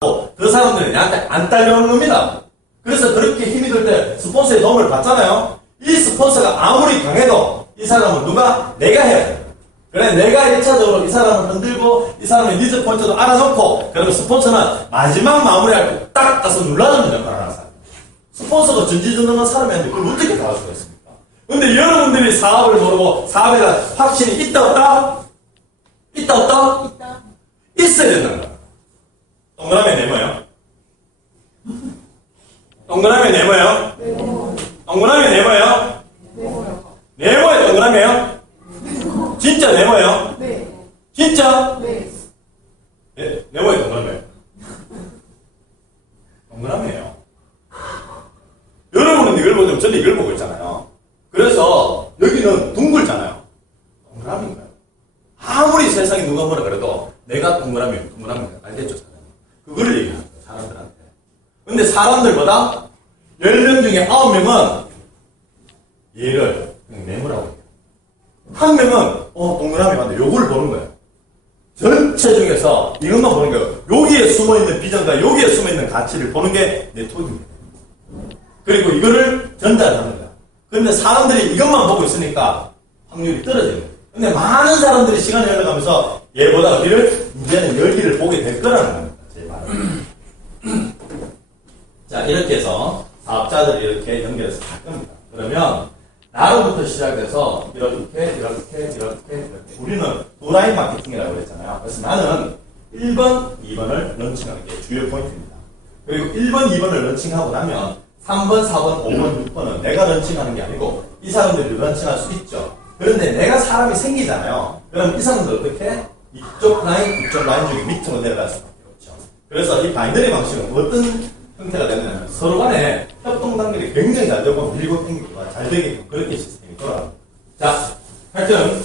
그 사람들이 내한테 안 딸려오는 겁니다. 그래서 그렇게 힘이 들 때 스폰서의 도움을 받잖아요. 이 스폰서가 아무리 강해도 이 사람은 누가? 내가 해야 돼요. 그래, 내가 1차적으로 이 사람을 흔들고 이 사람의 니즈 포인트도 알아놓고, 그리고 스폰서는 마지막 마무리할 때 딱 가서 눌러주는 역할을 하는 사람. 스폰서가 전지전능한 사람이었는데 그걸 어떻게 다 할 수가 있습니까? 근데 여러분들이 사업을 모르고 사업에 대한 확신이 있다 없다? 있다 없다? 있다. 있어야 된다는 거야. 동그라미 네모요? 동그라미 네모요? 동그라미 네모요? 네모에 동그라미요? 진짜 네모요? 네. 진짜? 네. 네, 네모에 동그라미요? 동그라미예요. 여러분은 이걸 보면 저는 이걸 보고 있잖아요. 그래서 여기는 둥글잖아요. 동그라미인가요? 아무리 세상에 누가 뭐라 그래도 내가 동그라미예요. 알겠죠? 그거를 얘기하는 거예요. 사람들한테. 근데 사람들보다 10명 중에 9명은 얘를 그냥 네모라고 해요. 한 명은 동그라미 맞는데 요걸 보는 거예요. 전체 중에서 이것만 보는 거예요. 여기에 숨어있는 비전과 여기에 숨어있는 가치를 보는 게 네트워크입니다. 그리고 이거를 전달을 하는 거야. 그런데 사람들이 이것만 보고 있으니까 확률이 떨어지는 거예요. 근데 많은 사람들이 시간이 흘러가면서 얘보다 우리를 이제는 열기를 보게 될 거라는 겁니다. 제 말은. 자, 이렇게 해서 사업자들이 이렇게 연결해서 갈 겁니다. 그러면 나로부터 시작해서 이렇게 우리는 두 라인 마케팅이라고 그랬잖아요. 그래서 나는 1번, 2번을 런칭하는 게 주요 포인트입니다. 그리고 1번, 2번을 런칭하고 나면 3번, 4번, 5번, 6번은 내가 런칭하는 게 아니고 이 사람들이 런칭할 수 있죠. 그런데 내가 사람이 생기잖아요. 그럼 이 사람들 어떻게? 이쪽 라인 중에 밑으로 내려갈 수밖에 없죠. 그래서 이 바인더리 방식은 어떤 형태가 되냐면 서로 간에 협동 단계가 굉장히 잘 되고 밀고 당기고 잘 되게끔 그렇게 시스템이 돌아갑니다. 자, 하여튼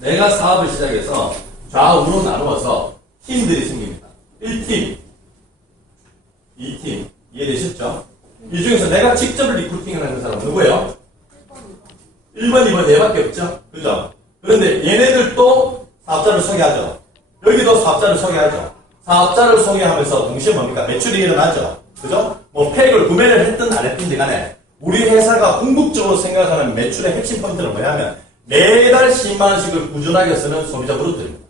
내가 사업을 시작해서 좌우로 나누어서 팀들이 생깁니다. 1팀, 2팀 이해되셨죠? 이 중에서 내가 직접 리크루팅을 하는 사람은 누구예요? 1번, 2번 얘밖에 없죠? 그죠? 그런데 얘네들도 사업자를 소개하죠. 여기도 사업자를 소개하죠. 사업자를 소개하면서 동시에 뭡니까? 매출이 일어나죠. 그죠? 뭐 팩을 구매를 했든 안 했든지 간에 우리 회사가 궁극적으로 생각하는 매출의 핵심 포인트는 뭐냐면 매달 10만원씩을 꾸준하게 쓰는 소비자 그룹들입니다.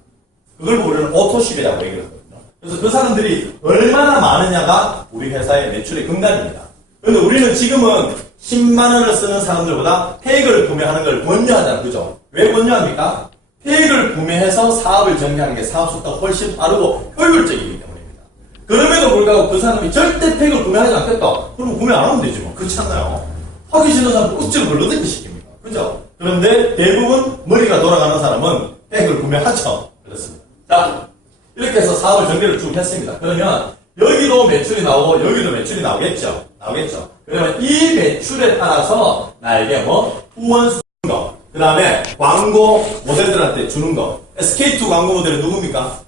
그걸 우리는 오토십이라고 얘기를 하거든요. 그래서 그 사람들이 얼마나 많으냐가 우리 회사의 매출의 근간입니다. 그런데 우리는 지금은 10만원을 쓰는 사람들보다 팩을 구매하는 걸 권유하잖아요. 그죠? 왜 권유합니까? 팩을 구매해서 사업을 전개하는 게 사업 속도가 훨씬 빠르고 효율적이기 때문입니다. 그럼에도 불구하고 그 사람이 절대 팩을 구매하지 않겠다. 그럼 구매 안 하면 되지 뭐. 그렇지 않나요? 하기 싫은 사람은 억지로 걸러듣기 시킵니다. 그죠? 그런데 대부분 머리가 돌아가는 사람은 팩을 구매하죠. 그렇습니다. 자, 이렇게 해서 사업을 전개를 쭉 했습니다. 그러면 여기도 매출이 나오고 여기도 매출이 나오겠죠. 그러면 이 매출에 따라서 나에게 뭐 후원 주는 거, 그 다음에 광고 모델들한테 주는 거. SK2 광고 모델은 누굽니까?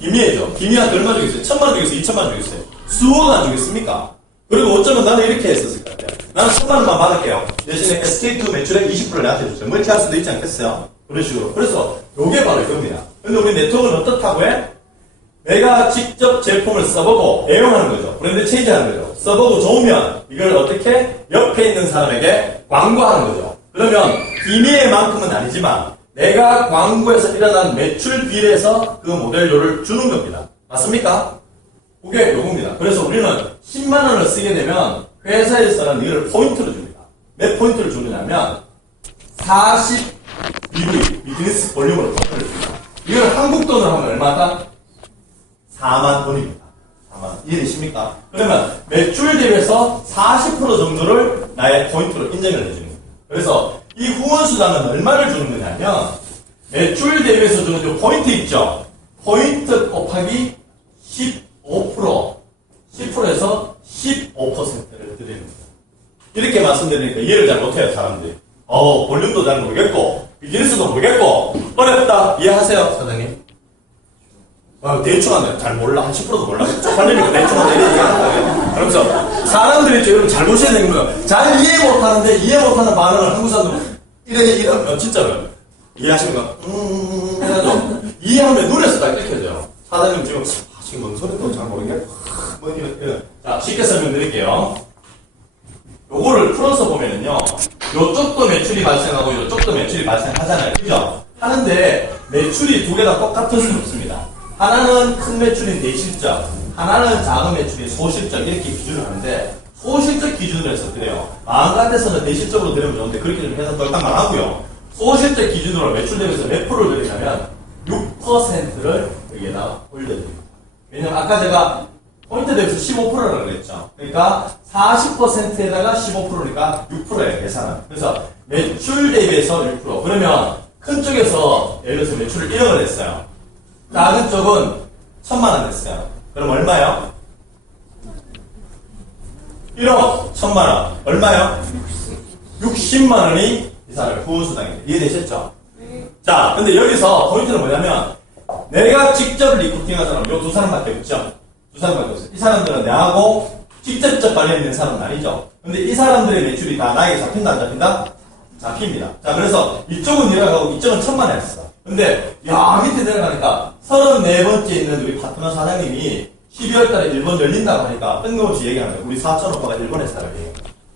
김희애죠. 김희애한테 얼마 주겠어요? 1,000만 주겠어요? 2,000만 주겠어요? 수억 안 주겠습니까? 그리고 어쩌면 나는 이렇게 했었을 것 같아요. 나는 1,000만 원만 받을게요. 대신에 SK2 매출의 20%를 내한테 주세요. 멀티 할 수도 있지 않겠어요? 그런 식으로. 그래서 요게 바로 이겁니다. 근데 우리 네트워크는 어떻다고 해? 내가 직접 제품을 써보고 애용하는 거죠. 브랜드 체인지하는 거죠. 써보고 좋으면 이걸 어떻게 옆에 있는 사람에게 광고하는 거죠. 그러면 김희애만큼은 아니지만 내가 광고에서 일어난 매출 비례해서 그 모델료를 주는 겁니다. 맞습니까? 그게 요겁니다. 그래서 우리는 10만 원을 쓰게 되면 회사에서는 이걸 포인트로 줍니다. 몇 포인트를 주느냐면 40 BV, 비즈니스 볼륨으로 포인트를 줍니다. 이걸 한국 돈으로 하면 얼마다? 4만 원입니다. 4만 원. 이해되십니까? 그러면 매출 대비해서 40% 정도를 나의 포인트로 인정을 해주는 겁니다. 그래서 이 후원수당은 얼마를 주는 거냐면 매출 대비해서 주는 그 포인트 있죠? 포인트 곱하기 15%, 10%에서 15%를 드리는 거예요. 이렇게 말씀드리니까 이해를 잘 못해요, 사람들이. 볼륨도 잘 모르겠고, 비즈니스도 모르겠고, 어렵다. 이해하세요, 사장님? 대충 하네. 잘 몰라. 한 10%도 몰라. 쪽팔리니까 대충 하네. 이렇게 얘기하는 거예요. 그러면서 사람들이 여러분 잘 보셔야 되는 거예요. 잘 이해 못하는데 이해 못하는 반응을 한국 사람들은 이러면 진짜로 이해하시는 거 해가지고 이해하면 눈에서 딱 읽혀져요. 사장님 지금 지금 뭔 소리도 잘 모르겠네. 뭐 이런. 자, 쉽게 설명드릴게요. 요거를 풀어서 보면은요, 요쪽도 매출이 발생하고 요쪽도 매출이 발생하잖아요. 그죠? 하는데 매출이 두 개 다 똑같을 수는 없습니다. 하나는 큰 매출인 대실적, 하나는 작은 매출인 소실적 이렇게 기준을 하는데 소실적 기준으로 해서 그래요. 마음 같아서는 대실적으로 들으면 좋은데 그렇게 좀 해서 똘딱 말하고요. 소실적 기준으로 매출 대비해서 몇 프로를 들이냐면 6%를 여기에다 올려드립니다. 왜냐면 아까 제가 포인트 대비해서 15%라고 그랬죠. 그러니까 40%에다가 15%니까 6%예요, 계산은. 그래서 매출 대비해서 6%. 그러면 큰 쪽에서 예를 들어서 매출을 1억을 냈어요. 작은 쪽은 1,000만 원 냈어요. 그럼 얼마요? 1억 1,000만 원. 얼마요? 60만 원이 이 사람의 후원수당입니다. 이해되셨죠? 자, 근데 여기서 포인트는 뭐냐면 내가 직접 리크루팅한 사람은 요 두 사람밖에 없죠. 두 사람밖에 없어요. 이 사람들은 내하고 직접적 관련 있는 사람은 아니죠. 근데 이 사람들의 매출이 다 나에게 잡힌다 안 잡힌다? 잡힙니다. 자, 그래서 이쪽은 1억하고 이쪽은 1,000만 원 했어. 근데 야 밑에 내려가니까 34번째 있는 우리 파트너 사장님이 12월 달에 일본 열린다고 하니까 뜬금없이 얘기하는 거예요. 우리 사촌 오빠가 일본에 살아요.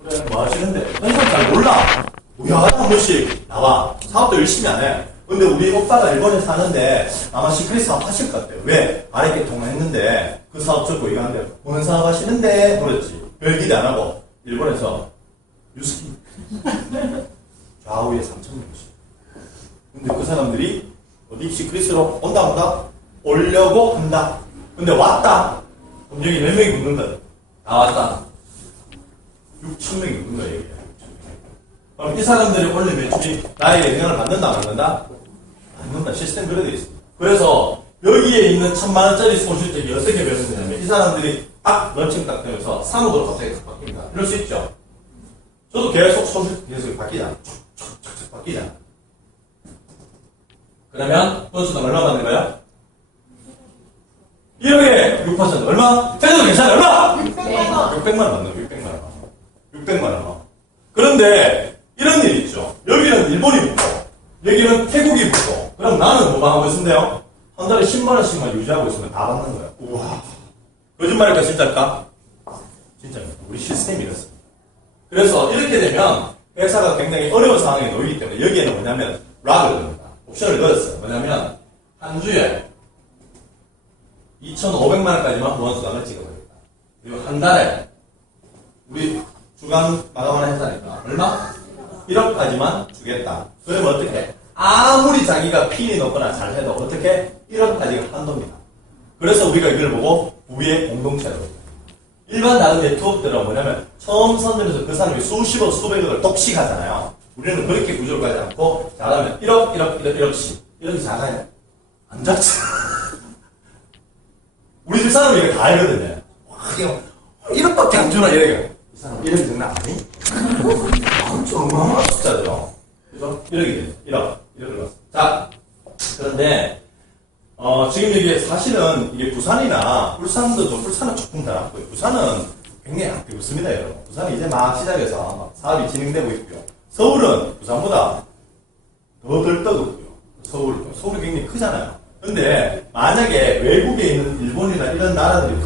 그래, 뭐 하시는데? 난 사람 잘 몰라. 우야하다 한 번씩 나와. 사업도 열심히 안 해. 근데 우리 오빠가 일본에 사는데 아마 시크릿 사업 하실 것 같아요. 왜? 아랫게 통화했는데 그 사업 적고 이거 하는데 보는 사업 하시는데 그랬지. 별 기대 안 하고 일본에서 유스키 좌우에 3,000명씩. 근데 그 사람들이 어디 시크릿으로 온다 오려고 한다. 근데 왔다. 그럼 여기 몇 명이 붙는 거야? 나왔다. 6,000명이 붙는 거야 여기. 그럼 이 사람들이 원래 매출이 나에게 영향을 받는다 안 받는다? 받는다. 시스템 그래 돼 있어. 그래서 여기에 있는 1,000만 원짜리 소실적이 어떻게 변했냐면 이 사람들이 딱 런칭 딱 되면서 3억으로 갑자기 바뀝니다. 이럴 수 있죠. 저도 계속 소실 계속 바뀌잖아. 촉촉촉 바뀌잖아. 그러면 건수당 얼마 받는 거야? 1억에 6% 얼마? 태도도 괜찮아. 얼마? 600만 원 받는 거야. 600만 원. 600만 원. 그런데 이런 일이 있죠. 여기는 일본이 붙고 여기는 태국이 붙고 그럼 나는 뭐만 하고 있는데요? 한 달에 10만 원씩만 유지하고 있으면 다 받는 거야. 우와. 거짓말일까 진짜일까? 진짜입니다. 우리 시스템이 이렇습니다. 그래서 이렇게 되면 회사가 굉장히 어려운 상황에 놓이기 때문에 여기에는 뭐냐면 락을 넣습니다. 옵션을 넣었어요. 뭐냐면 한 주에 2,500만 원까지만 후원수당을 찍어버립니다. 그리고 한 달에 우리 주간 마감하는 회사니까 얼마? 1억까지만 주겠다. 그러면 어떻게? 아무리 자기가 필이 높거나 잘해도 어떻게? 1억까지가 한도입니다. 그래서 우리가 이걸 보고 부의 공동체로 일반 다른 네트워크들은 뭐냐면 처음 선점에서 그 사람이 수십억 수백억을 독식하잖아요. 우리는 그렇게 구조를 가지 않고 잘하면 1억씩 이렇게 작아요. 안 작지. 우리 집 사람이 이거 다 알거든요. 와, 이거 1억밖에 안 주나 이래요. 이 사람 1억이 장난 아니? 어마어마한 숫자죠. 그죠? 1억이 돼요. 1억을 봤어. 자, 그런데 지금 이게 사실은 이게 부산이나 울산도 좀 울산은 조금 더 낫고요. 부산은 굉장히 악기 없습니다, 여러분. 부산은 이제 막 시작해서 막 사업이 진행되고 있고요. 서울은 부산보다 더 덜떡없고요. 서울이 굉장히 크잖아요. 근데 만약에 외국에 있는 일본이나 이런 나라들이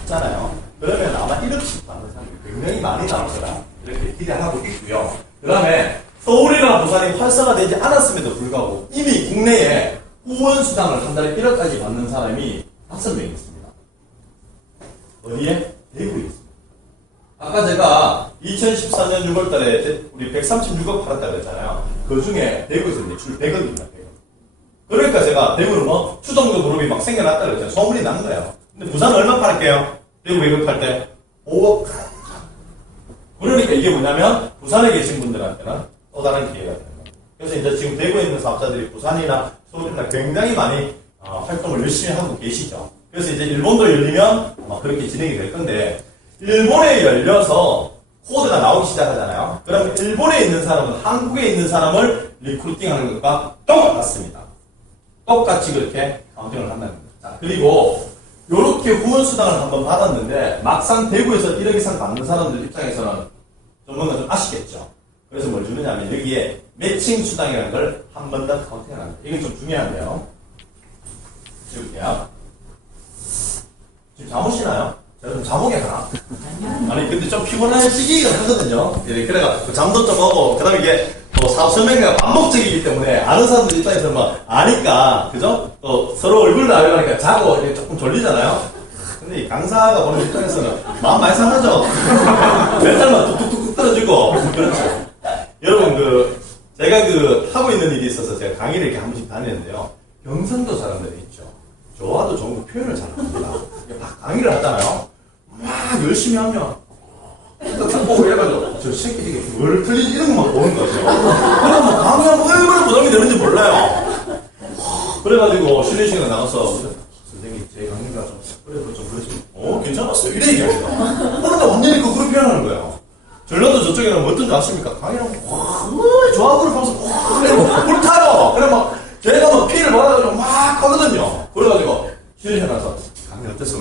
붙잖아요. 그러면 아마 1억씩 받는 사람이 굉장히 많이 나올 거라 이렇게 기대하고 있고요. 그 다음에 서울이나 부산이 활성화되지 않았음에도 불구하고 이미 국내에 후원수당을 한 달에 1억까지 받는 사람이 5명 있습니다. 어디에? 대구에 있습니다. 아까 제가 2014년 6월 달에 우리 136억 팔았다고 했잖아요. 그 중에 대구에서 매출 100억입니다. 100억. 그러니까 제가 대구는 뭐 추정도 그룹이 막 생겨났다고 했잖아요. 소문이 난 거예요. 근데 부산은 얼마 팔게요? 대구 100억 팔 때? 5억. 그러니까 이게 뭐냐면 부산에 계신 분들한테는 또 다른 기회가 되는 거예요. 그래서 이제 지금 대구에 있는 사업자들이 부산이나 서울이나 굉장히 많이 활동을 열심히 하고 계시죠. 그래서 이제 일본도 열리면 그렇게 진행이 될 건데 일본에 열려서 코드가 나오기 시작하잖아요. 그럼 일본에 있는 사람은 한국에 있는 사람을 리크루팅하는 것과 똑같습니다. 똑같이 그렇게 카운팅을 한다는 거죠. 자, 그리고 이렇게 후원수당을 한번 받았는데 막상 대구에서 1억 이상 받는 사람들 입장에서는 좀 뭔가 좀 아쉽겠죠. 그래서 뭘 주느냐면 여기에 매칭 수당이라는 걸 한 번 더 카운팅을 합니다. 이건 좀 중요한데요. 지울게요. 지금 잠오시나요? 제가 좀 잠오게 가나? 아니, 근데 좀 피곤한 시기가 하거든요. 예, 그래가 잠도 좀 오고, 그 다음에 이게 또 사업 설명회가 반복적이기 때문에 아는 사람들 입장에서 막 아니까, 그죠? 또 서로 얼굴도 알려니까 자고 이렇게 조금 졸리잖아요? 근데 이 강사가 보는 입장에서는 마음 많이 상하죠? 멘탈만 뚝뚝뚝 떨어지고. 그렇죠. 여러분, 제가 하고 있는 일이 있어서 제가 강의를 이렇게 한 번씩 다니는데요. 경상도 사람들이 있죠. 좋아도 좋은 거 표현을 잘 합니다. 막 강의를 하잖아요. 막 열심히 하면, 딱 보고 해가지고, 저 새끼 이게 뭘 틀리지 이런 것만 보는 거죠. 그러면 강의하면 얼마나 부담이 되는지 몰라요. 그래가지고 쉬는 시간에 나가서, 선생님, 제 강의가 좀 그러시면, 괜찮았어요. 이래 얘기합니다. 그런데 완전히 그걸 표현하는 거예요. 전라도 저쪽에는 뭐 어떤지 아십니까? 강의하면, 조합으로 보면서, 불타요! 그래 막, 걔가 막 피를 받아가지고 막 하거든요. 그래가지고, 쉬는 시간에 나가서, 강의 어땠어?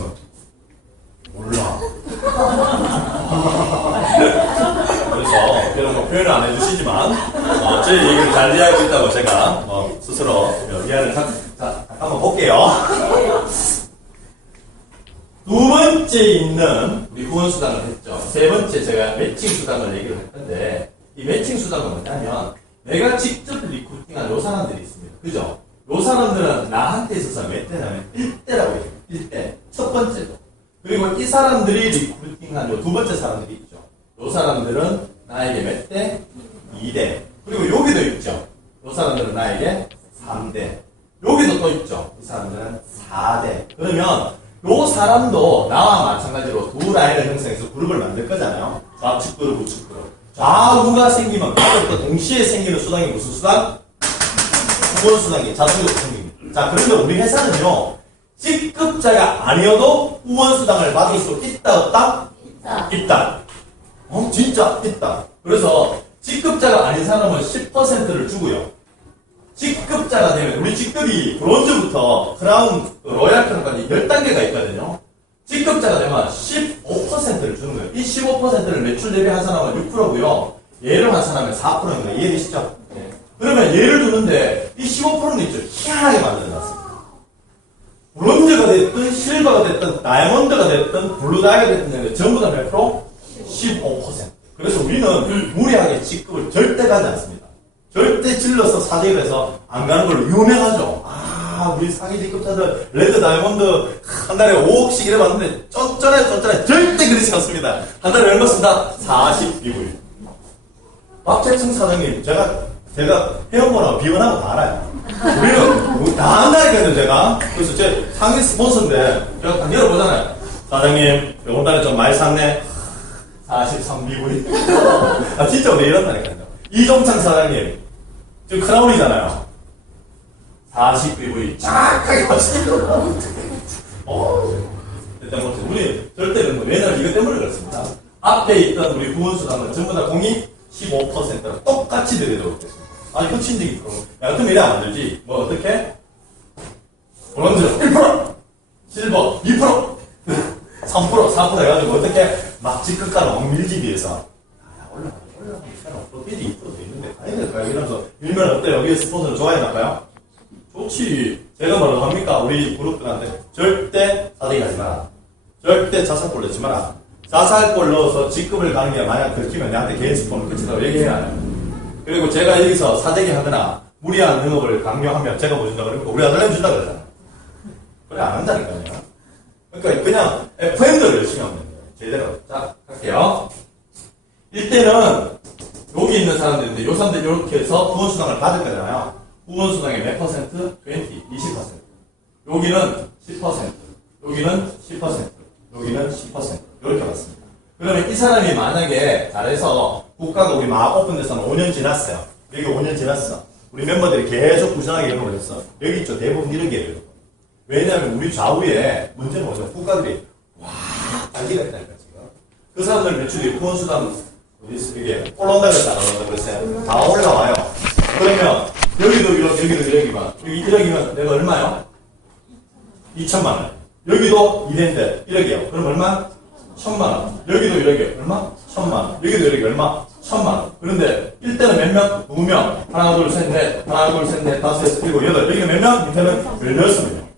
몰라. 그래서, 그런 뭐 표현을 안 해주시지만, 제 얘기를 잘 이해하고 있다고 제가, 스스로 이해를 한번 볼게요. 두 번째 있는 우리 후원 수당을 했죠. 세 번째 제가 매칭 수당을 얘기를 할 건데, 이 매칭 수당은 뭐냐면, 내가 직접 리크루팅한 요 사람들이 있습니다. 그죠? 요 사람들은 나한테 있어서 몇 대냐면 1대라고 해요. 1대. 첫 번째도. 그리고 이 사람들이 리크루팅한 요 두 번째 사람들이 있죠. 요 사람들은 나에게 몇 대? 2대. 그리고 여기도 있죠. 요 사람들은 나에게 3대. 여기도 또 있죠. 이 사람들은 4대. 그러면 요 사람도 나와 마찬가지로 두 라인을 형성해서 그룹을 만들 거잖아요. 좌측 그룹, 우측 그룹. 좌우가 생기면 그것도 동시에 생기는 수당이 무슨 수당? 후원 수당이 자동으로 생깁니다. 자, 그런데 우리 회사는요, 직급자가 아니어도 후원 수당을 받을 수 있다, 없다? 있다. 진짜 있다. 그래서 직급자가 아닌 사람은 10%를 주고요. 직급자가 되면 우리 직급이 브론즈부터 크라운, 로얄 크라운까지 10단계가 있거든요. 직급자가 되면 15%를 주는 거예요. 이 15%를 매출 대비 한 사람은 6%고요. 예를 한 사람은 4%인 거예요. 이해되시죠? 네. 그러면 예를 두는데 이 15%는 있죠. 희한하게 만들어놨습니다. 브론즈가 됐든 실버가 됐든 다이아몬드가 됐든 블루다이가 됐든 전부 다 몇 프로? 15%. 그래서 우리는 무리하게 직급을 절대 가지 않습니다. 절대 질러서 사직을 해서 안 가는 걸로 유명하죠. 우리 상위 직급자들 레드 다이아몬드 한 달에 5억씩 이래봤는데 쫀쫀해 절대 그렇지 않습니다. 한 달에 얼마 씁니다? 42불. 박재층 사장님 제가 회원번호하고 비원하고 다 알아요. 우리는 다 안다니까요 제가. 그래서 제 상위 스폰서인데 제가 다 열어보잖아요. 사장님 이번 달에 좀 많이 샀네. 43미불. 진짜 우리 이렇다니까요. 이종창 사장님 지금 크라운이잖아요. 40BV 정확하게 맞습니다. 우리 절대 그런 거. 왜냐면 이것 때문에 그렇습니다. 앞에 있던 우리 후원수당은 전부 다 공이 15%랑 똑같이 드리도록 됐습니다. 혁신적인 프로. 그럼 이래 안 만들지. 뭐 어떻게? 브론즈 1%, 실버 2%, 3%, 4% 해가지고 어떻게 막 직급가로 막 밀기 위해서 올라가면 프로필이 2%도 있는데 아니 될까요? 이러면서 일면 어때요? 여기에 스폰서를 좋아해 놨까요? 좋지. 제가 뭐라고 합니까? 우리 그룹들한테 절대 사대기 하지 마라. 절대 자살골 넣지 마라. 자살골 넣어서 직급을 가는 게 만약 들키면 내한테 개인 스폰을 끝이라고 얘기해야 해요. 그리고 제가 여기서 사대기 하거나 무리한 능업을 강요하면 제가 뭐 준다 그러니까 우리 아들내미 준다 그러잖아. 그래 안 한다니까요. 그러니까 그냥 FM대로 열심히 하면 돼요. 제대로. 자, 갈게요. 이때는 여기 있는 사람들인데 요 사람들 이렇게 해서 후원수당을 받을 거잖아요. 후원수당의 몇 퍼센트? 20, 20%. 여기는 10%, 여기는 10%, 여기는 10%. 이렇게 받습니다. 그러면 이 사람이 만약에 잘해서 국가가 우리 막 오픈돼서는 5년 지났어요. 여기 5년 지났어. 우리 멤버들이 계속 꾸준하게 영업을 했어. 여기 있죠. 대부분 이런 게 돼요. 왜냐하면 우리 좌우에 문제는 뭐죠? 국가들이 달리가 있다니까 지금. 그 사람들 매출이 후원수당 이게 올라온다 그랬다 안 올라온다 그랬어요. 다 올라와요. 그러면 여기도 1억, 여기도 1억이면 여기 1억이면 내가 얼마요? 2천만 원. 여기도 2대인데 1억이요. 그럼 얼마? 1,000만 원. 여기도 1억이요. 얼마? 1,000만 원. 여기도 1억이 얼마? 1,000만 원. 그런데 1대는 몇 명? 2명. 하나, 둘, 셋, 넷. 하나, 둘, 셋, 넷, 다섯, 여섯, 일곱, 여덟. 여기는 몇 명? 밑에는 16명.